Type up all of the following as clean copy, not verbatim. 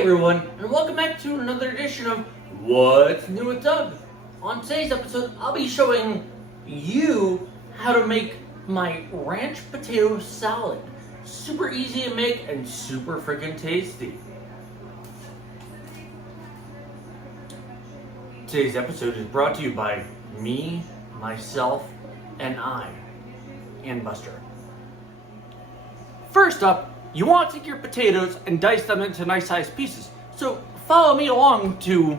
everyone, and welcome back to another edition of What's New with Doug. On today's episode, I'll be showing you how to make my ranch potato salad. Super easy to make and super freaking tasty. Today's episode is brought to you by me, myself, and Buster. First up, you want to take your potatoes and dice them into nice sized pieces. So follow me along to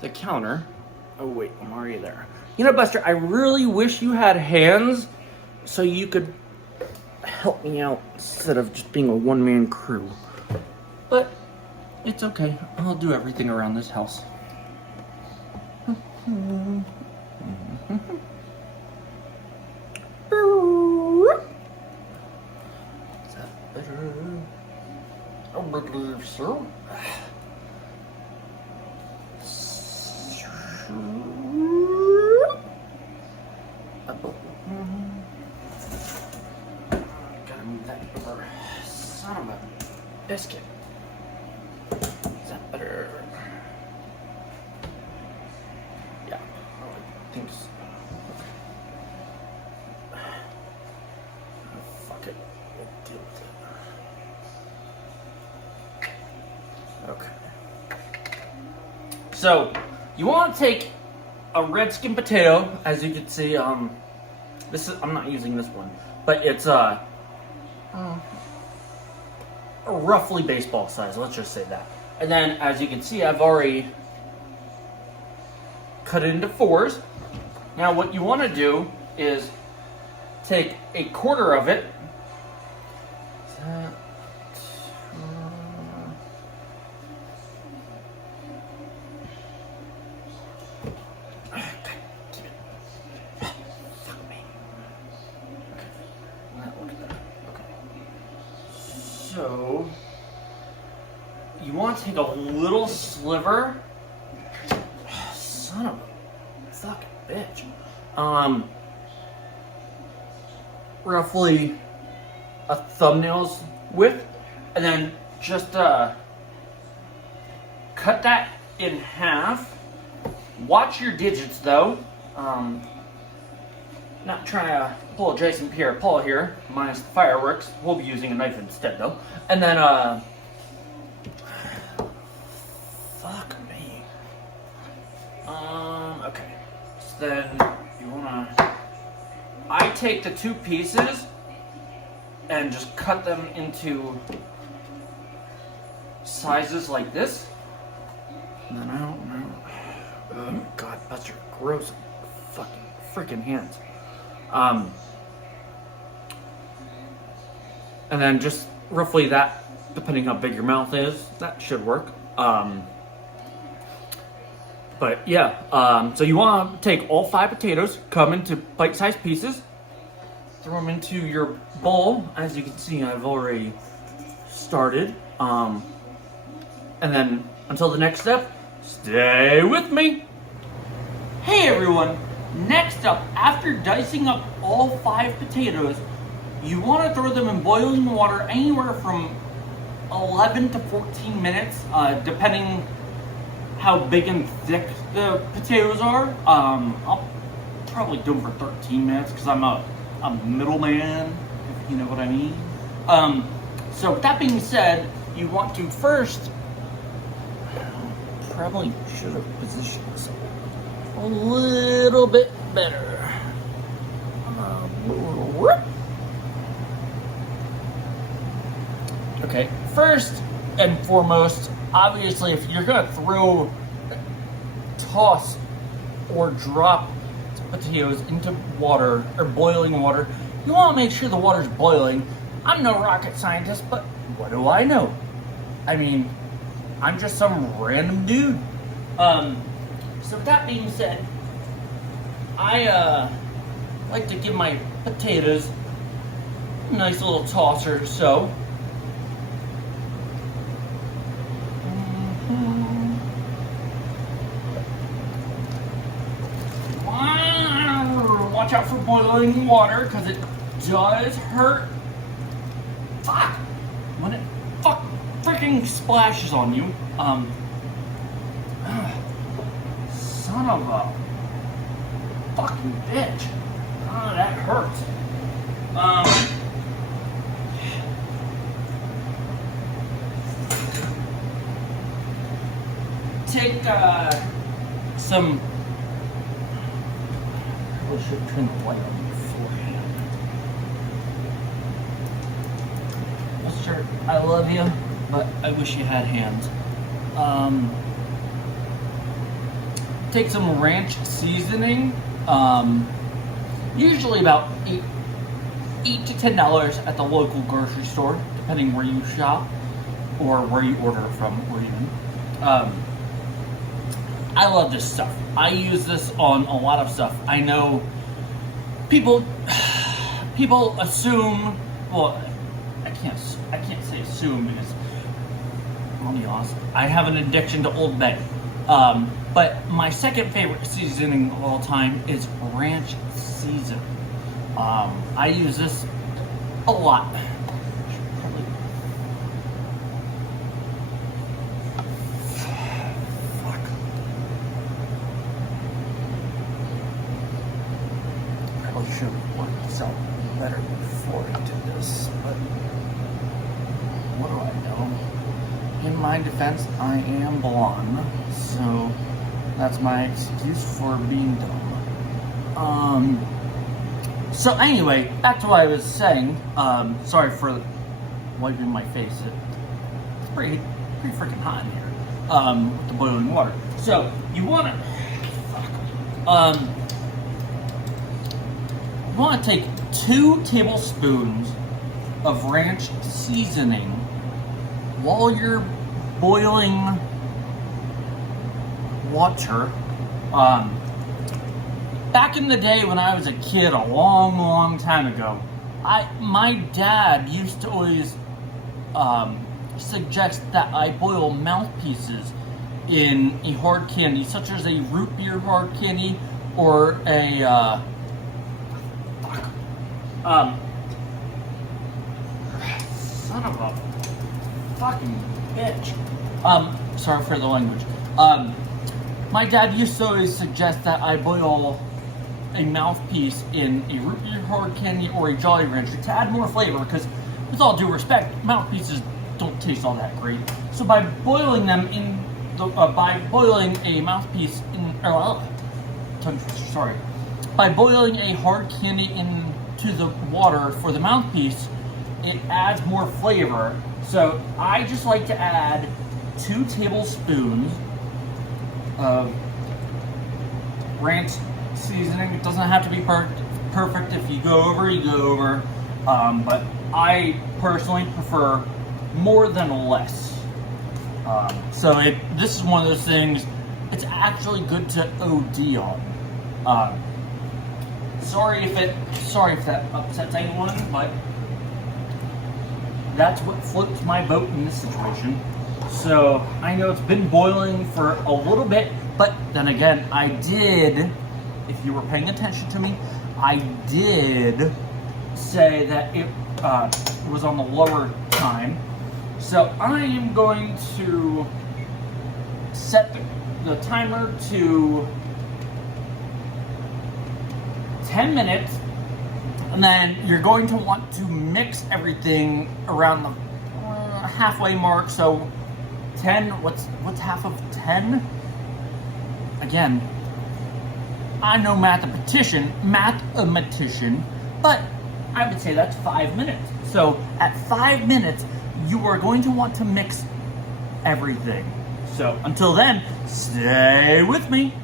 the counter. Oh wait, I'm already there. You know, Buster, I really wish you had hands so you could help me out instead of just being a one-man crew. But it's okay. I'll do everything around this house. Is that better? I believe so. Gotta move that over. Son of a biscuit. Is that better? Yeah, I think so. Okay. Fuck it. We'll deal with it. Okay. So, you want to take a red skin potato, as you can see. This is, I'm not using this one, but it's a roughly baseball size. Let's just say that. And then, as you can see, I've already cut it into fours. Now, what you want to do is take a quarter of it. So, you want to take a little sliver. Son of a fucking bitch. Roughly a thumbnail's width, and then just cut that in half. Watch your digits though. Not trying to pull a Jason Pierre-Paul here, minus the fireworks. We'll be using a knife instead though. And then, fuck me. Okay. So then you wanna, I take the two pieces and just cut them into sizes like this. And then I don't know. Oh God, that's your gross fucking freaking hands. And then just roughly that, depending how big your mouth is, that should work. But yeah, so you want to take all 5 potatoes, cut them into bite-sized pieces, throw them into your bowl. As you can see, I've already started. And then until the next step, stay with me. Hey everyone. Next up, after dicing up all 5 potatoes, you want to throw them in boiling water anywhere from 11 to 14 minutes, depending how big and thick the potatoes are. I'll probably do them for 13 minutes because I'm a middleman, if you know what I mean. So with that being said, you want to first, probably should have positioned this a little bit better. Okay, first and foremost, obviously, if you're gonna throw, toss, or drop potatoes into water or boiling water, you want to make sure the water's boiling. I'm no rocket scientist, but what do I know? I mean, I'm just some random dude. So with that being said, I like to give my potatoes a nice little toss or so. Watch out for boiling water, because it does hurt. Fuck! When it freaking splashes on you. Son of a fucking bitch. Oh, that hurts. Take some. I should turn the light on beforehand. Sure, I love you, but I wish you had hands. Take some ranch seasoning. Usually about $8 to $10 at the local grocery store, depending where you shop or where you order from, or even. I love this stuff. I use this on a lot of stuff. I know people assume. Well, I can't say assume because I'll be honest. I have an addiction to Old Bay. But my second favorite seasoning of all time is ranch seasoning. I use this a lot. Probably should have worked this out better before I did this, but what do I know? In my defense, I am blonde, so that's my excuse for being dumb. So anyway, back to what I was saying. Sorry for wiping my face. It's pretty freaking hot in here. With the boiling water. So you want to take 2 tablespoons of ranch seasoning while you're boiling water. Back in the day when I was a kid, a long time ago, my dad used to always suggest that I boil mouthpieces in a hard candy, such as a root beer hard candy or a son of a fucking bitch. Sorry for the language. My dad used to always suggest that I boil a mouthpiece in a root beer hard candy or a Jolly Rancher to add more flavor, because with all due respect, mouthpieces don't taste all that great. So by boiling them in the, by boiling a mouthpiece in, by boiling a hard candy into the water for the mouthpiece, it adds more flavor. So I just like to add 2 tablespoons of ranch seasoning. It doesn't have to be perfect. If you go over, you go over. But I personally prefer more than less. So this is one of those things. It's actually good to OD on. Sorry if that upsets anyone, but that's what floats my boat in this situation. So I know it's been boiling for a little bit, but then again, I did, if you were paying attention to me, I did say that it was on the lower time. So I am going to set the timer to 10 minutes, and then you're going to want to mix everything around the halfway mark. So 10, what's half of 10? Again, I'm no mathematician, but I would say that's 5 minutes. So at 5 minutes, you are going to want to mix everything. So until then, stay with me.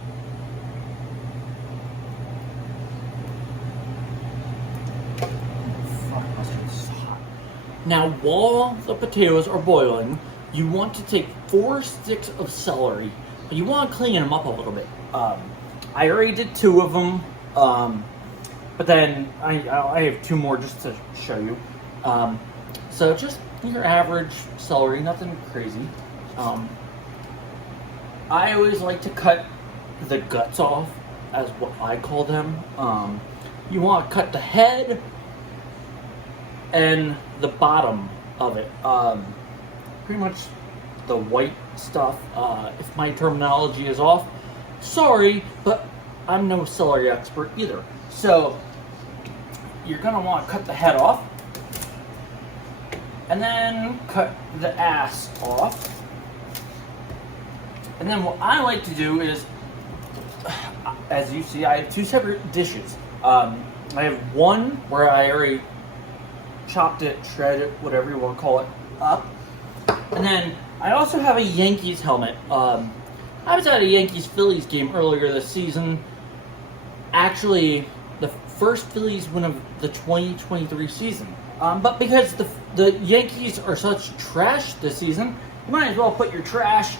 Now, while the potatoes are boiling, you want to take 4 sticks of celery. You want to clean them up a little bit. I already did 2 of them, but then I have 2 more just to show you. So just your average celery, nothing crazy. I always like to cut the guts off, as what I call them. You want to cut the head and the bottom of it. pretty much the white stuff. If my terminology is off, sorry, but I'm no celery expert either. So you're gonna want to cut the head off, and then cut the ass off. And then what I like to do is, as you see, I have two separate dishes. I have one where I already chopped it, shredded it, whatever you want to call it, up. And then I also have a Yankees helmet. I was at a Yankees-Phillies game earlier this season. Actually, the first Phillies win of the 2023 season. But because the Yankees are such trash this season, you might as well put your trash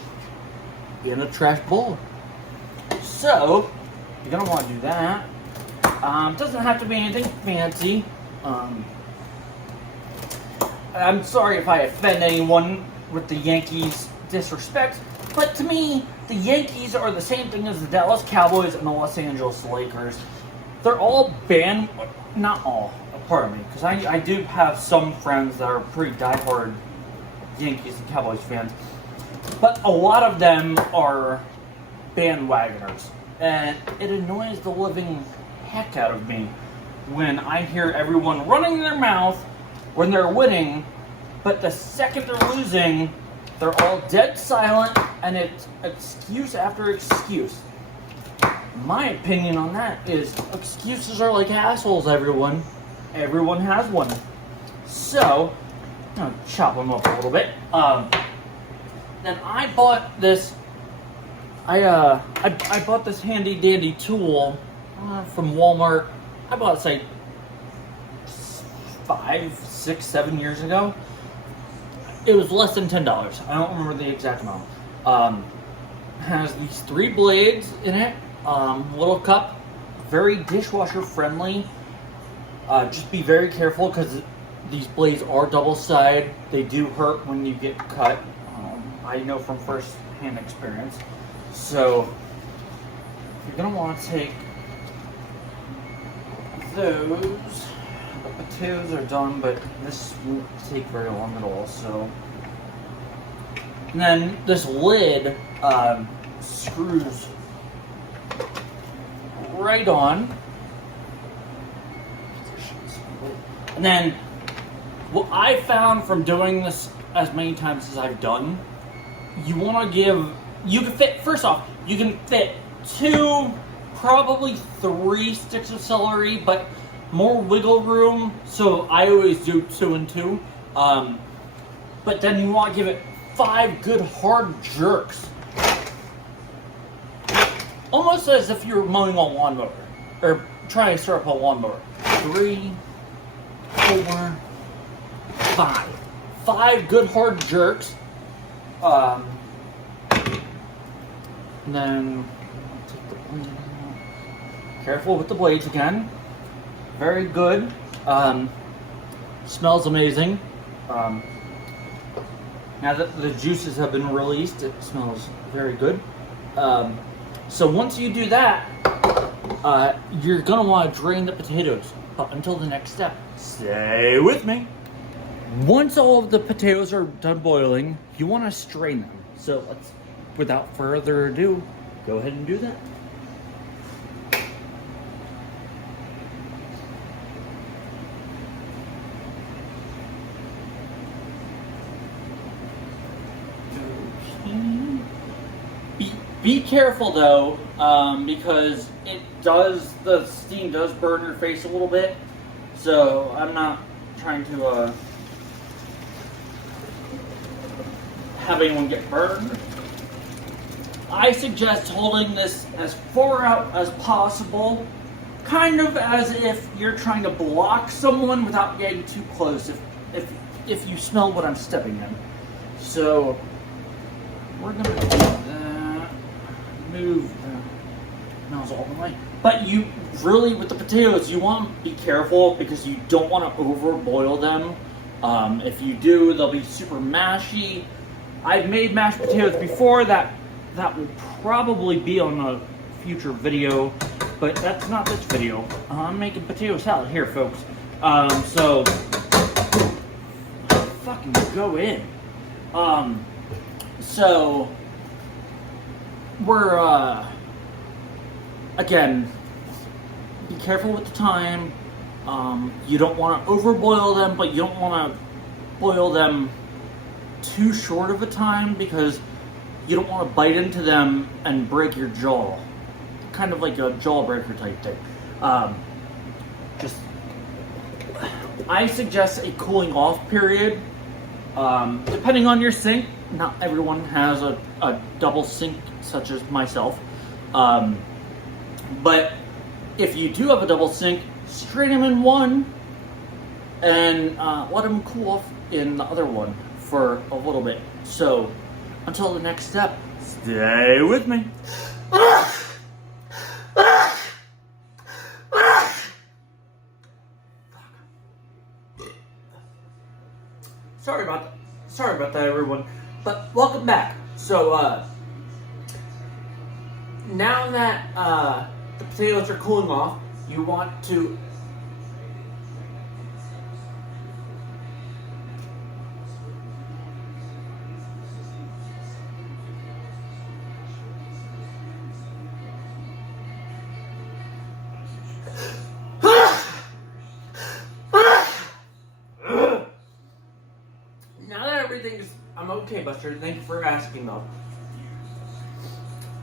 in a trash bowl. So, you're going to want to do that. Doesn't have to be anything fancy. I'm sorry if I offend anyone with the Yankees disrespect, but to me, the Yankees are the same thing as the Dallas Cowboys and the Los Angeles Lakers. They're all not all, pardon me, because I do have some friends that are pretty diehard Yankees and Cowboys fans, but a lot of them are bandwagoners, and it annoys the living heck out of me when I hear everyone running their mouth when they're winning, but the second they're losing, they're all dead silent, and it's excuse after excuse. My opinion on that is excuses are like assholes, everyone. Everyone has one. So, I'm going to chop them up a little bit. Then I bought this, I bought this handy dandy tool from Walmart. I bought it, say, 5, 6, 7 years ago. It was less than $10. I don't remember the exact amount. Has these 3 blades in it. Little cup. Very dishwasher friendly. Just be very careful because these blades are double-sided. They do hurt when you get cut. I know from first-hand experience. So, you're going to want to take those. The potatoes are done, but this won't take very long at all. So, and then this lid screws right on. And then what I found from doing this as many times as I've done, you want to you can fit, first off, you can fit 2, probably 3 sticks of celery, but more wiggle room, so I always do 2 and 2. But then you want to give it 5 good hard jerks. Almost as if you were mowing a lawnmower, or trying to start up a lawnmower. 3, 4, 5. 5 good hard jerks. And then take the blade out. Careful with the blades again. Very good. Smells amazing. Now that the juices have been released, it smells very good. So once you do that, you're going to want to drain the potatoes. But until the next step, stay with me. Once all of the potatoes are done boiling, you want to strain them. So let's, without further ado, go ahead and do that. Be careful though, because the steam does burn your face a little bit. So I'm not trying to have anyone get burned. I suggest holding this as far out as possible, kind of as if you're trying to block someone without getting too close. If you smell what I'm stepping in. So we're gonna do that. Move the nozzle all the way. But you really, with the potatoes, you want to be careful because you don't want to overboil them. If you do, they'll be super mashy. I've made mashed potatoes before. That will probably be on a future video, but that's not this video. I'm making potato salad here, folks. So fucking go in. So we're again, be careful with the time. You don't want to overboil them, but you don't want to boil them too short of a time because you don't want to bite into them and break your jaw. Kind of like a jawbreaker type thing. Just, I suggest a cooling off period. Depending on your sink, not everyone has a double sink such as myself. But if you do have a double sink, strain them in one and let them cool off in the other one for a little bit. So, until the next step, stay with me. Sorry about that, everyone. But welcome back. So, now that the potatoes are cooling off, you want to I'm okay, Buster. Thank you for asking, though.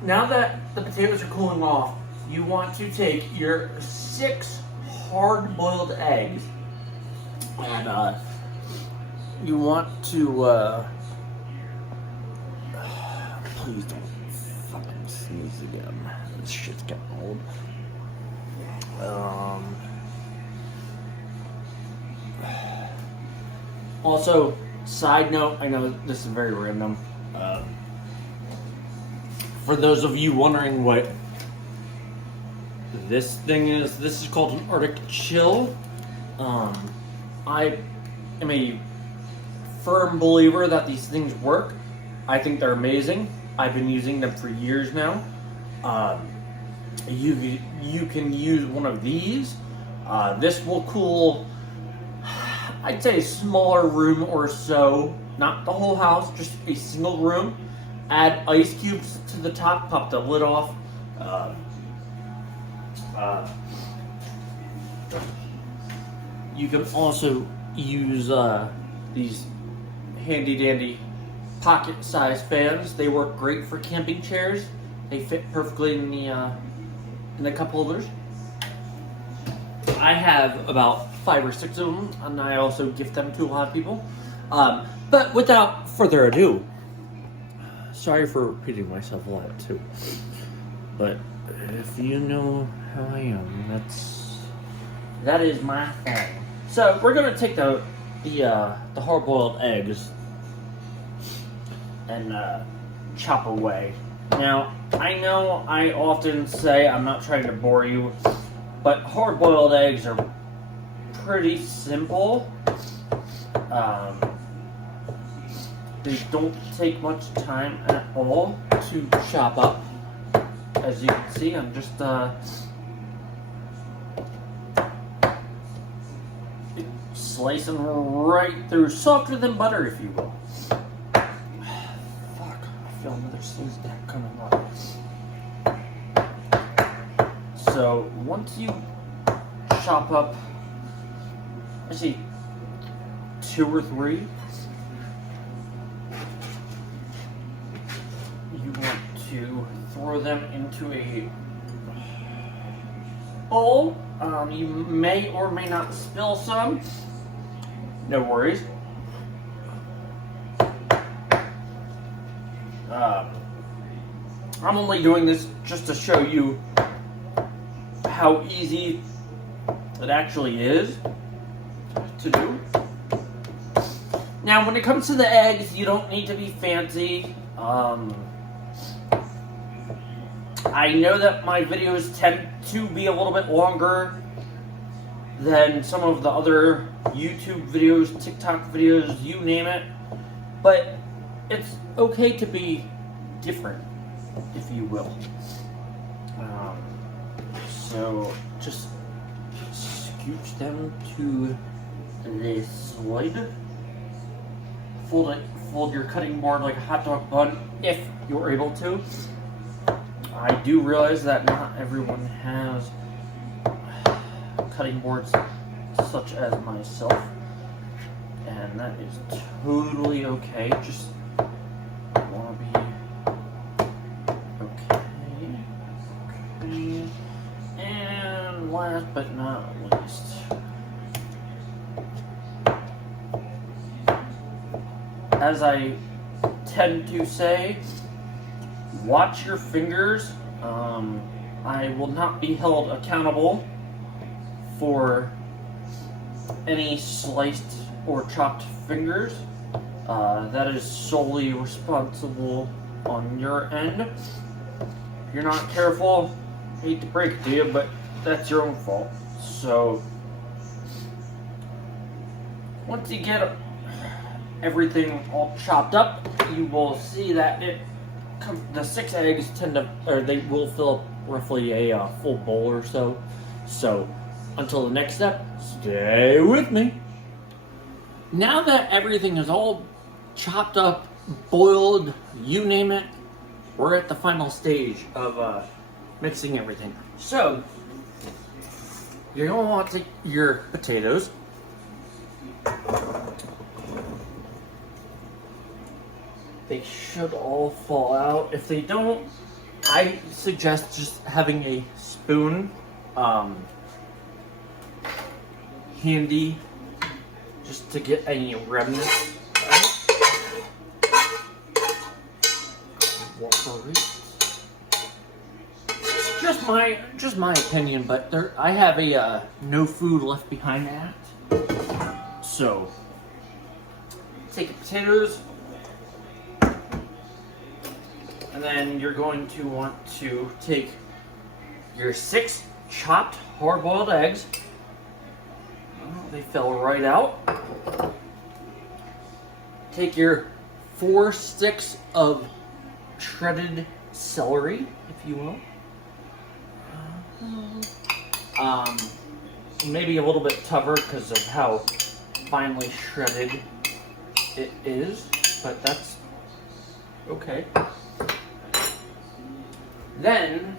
Now that the potatoes are cooling off, you want to take your 6 hard-boiled eggs, and you want to please don't fucking sneeze again. This shit's getting old. Also, side note, I know this is very random. For those of you wondering what this thing is, this is called an Arctic Chill. I am a firm believer that these things work. I think they're amazing. I've been using them for years now. You can use one of these. This will cool, I'd say, a smaller room or so, not the whole house, just a single room. Add ice cubes to the top, pop the lid off. You can also use these handy dandy pocket size fans. They work great for camping chairs. They fit perfectly in the cup holders. I have about 5 or 6 of them, and I also gift them to a lot of people. But without further ado, sorry for repeating myself a lot too. But if you know how I am, that is my thing. So we're gonna take the hard-boiled eggs and chop away. Now, I know I often say, I'm not trying to bore you, but hard-boiled eggs are pretty simple. They don't take much time at all to chop up. As you can see, I'm just slicing right through, softer than butter, if you will. Fuck, I feel another sneeze back coming up. So once you chop up, I see 2 or 3. You want to throw them into a bowl. You may or may not spill some. No worries. I'm only doing this just to show you how easy it actually is to do. Now, when it comes to the eggs, you don't need to be fancy. I know that my videos tend to be a little bit longer than some of the other YouTube videos, TikTok videos, you name it. But it's okay to be different, if you will. So just scooch them to the side. Fold hold your cutting board like a hot dog bun if you're able to. I do realize that not everyone has cutting boards such as myself, and that is totally okay. Just want to be okay. And last but not least, as I tend to say, watch your fingers. I will not be held accountable for any sliced or chopped fingers. That is solely responsible on your end. If you're not careful, I hate to break it to you, but that's your own fault. So, once you get everything all chopped up, you will see that the 6 eggs they will fill up roughly a full bowl or so. So, until the next step, stay with me. Now that everything is all chopped up, boiled, you name it, we're at the final stage of mixing everything. So, you're going to want to take your potatoes. They should all fall out. If they don't, I suggest just having a spoon handy just to get any remnants just my opinion, but I have a no food left behind act. So take the potatoes, and then you're going to want to take your 6 chopped hard-boiled eggs. Oh, they fell right out. Take your 4 sticks of shredded celery, if you will. Maybe a little bit tougher because of how finely shredded it is, but that's okay. Then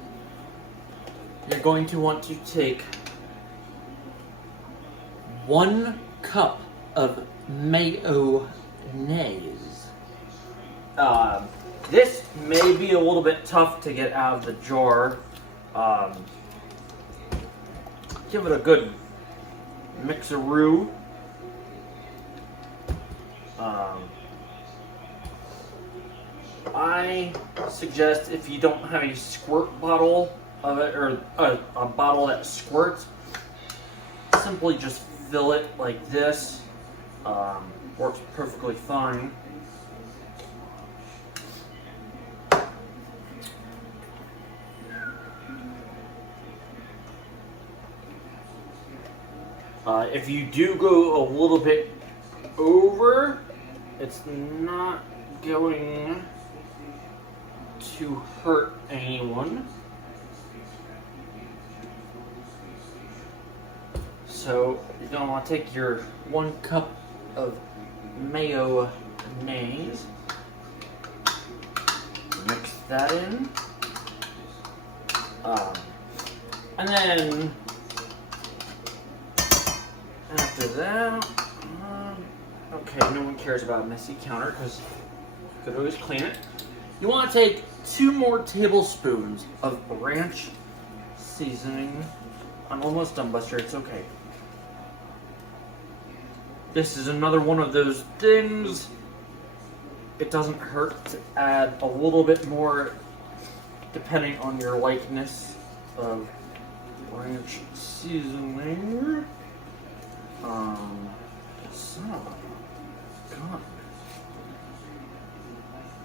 you're going to want to take 1 cup of mayonnaise. This may be a little bit tough to get out of the jar. Give it a good mixeroo. I suggest if you don't have a squirt bottle of it, or a bottle that squirts, simply just fill it like this. Works perfectly fine. If you do go a little bit over, it's not going to hurt anyone. So you're going to want to take your 1 cup of mayonnaise, mix that in, and then after that, okay, no one cares about a messy counter because you could always clean it. You want to take 2 more tablespoons of ranch seasoning. I'm almost done, Buster. It's okay. This is another one of those things. It doesn't hurt to add a little bit more depending on your likeness of ranch seasoning. Son of a gun.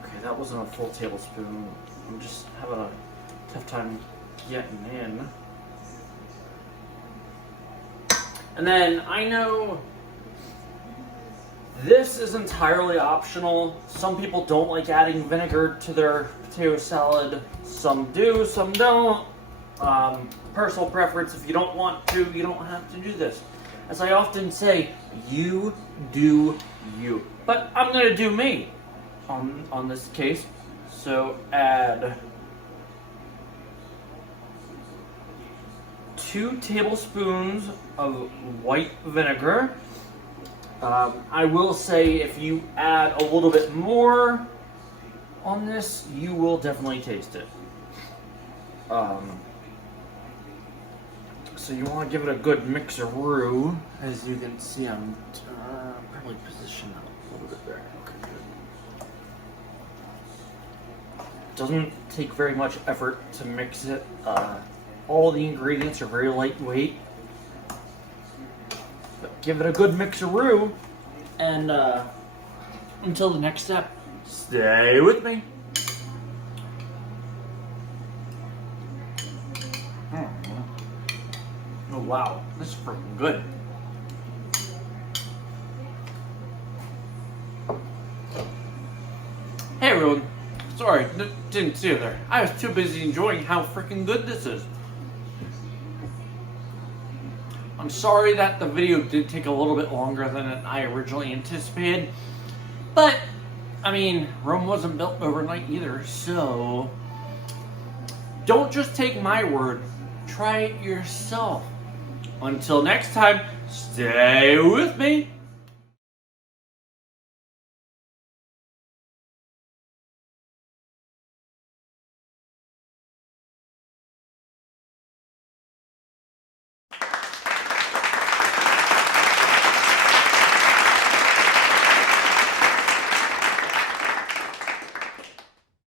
Okay, that wasn't a full tablespoon. I'm just having a tough time getting in. And then I know this is entirely optional. Some people don't like adding vinegar to their potato salad. Some do, some don't. Personal preference. If you don't want to, you don't have to do this. As I often say, you do you. But I'm going to do me. on this case. So add 2 tablespoons of white vinegar. I will say if you add a little bit more on this, you will definitely taste it. So you want to give it a good mixeroo. As you can see, I'm probably positioned a little bit there. Okay, good. Doesn't take very much effort to mix it. All the ingredients are very lightweight. But give it a good mixeroo, and until the next step, stay with me. Oh wow, this is freaking good. Hey everyone, sorry, didn't see you there. I was too busy enjoying how freaking good this is. I'm sorry that the video did take a little bit longer than I originally anticipated, but I mean, Rome wasn't built overnight either, so don't just take my word, try it yourself. Until next time, stay with me.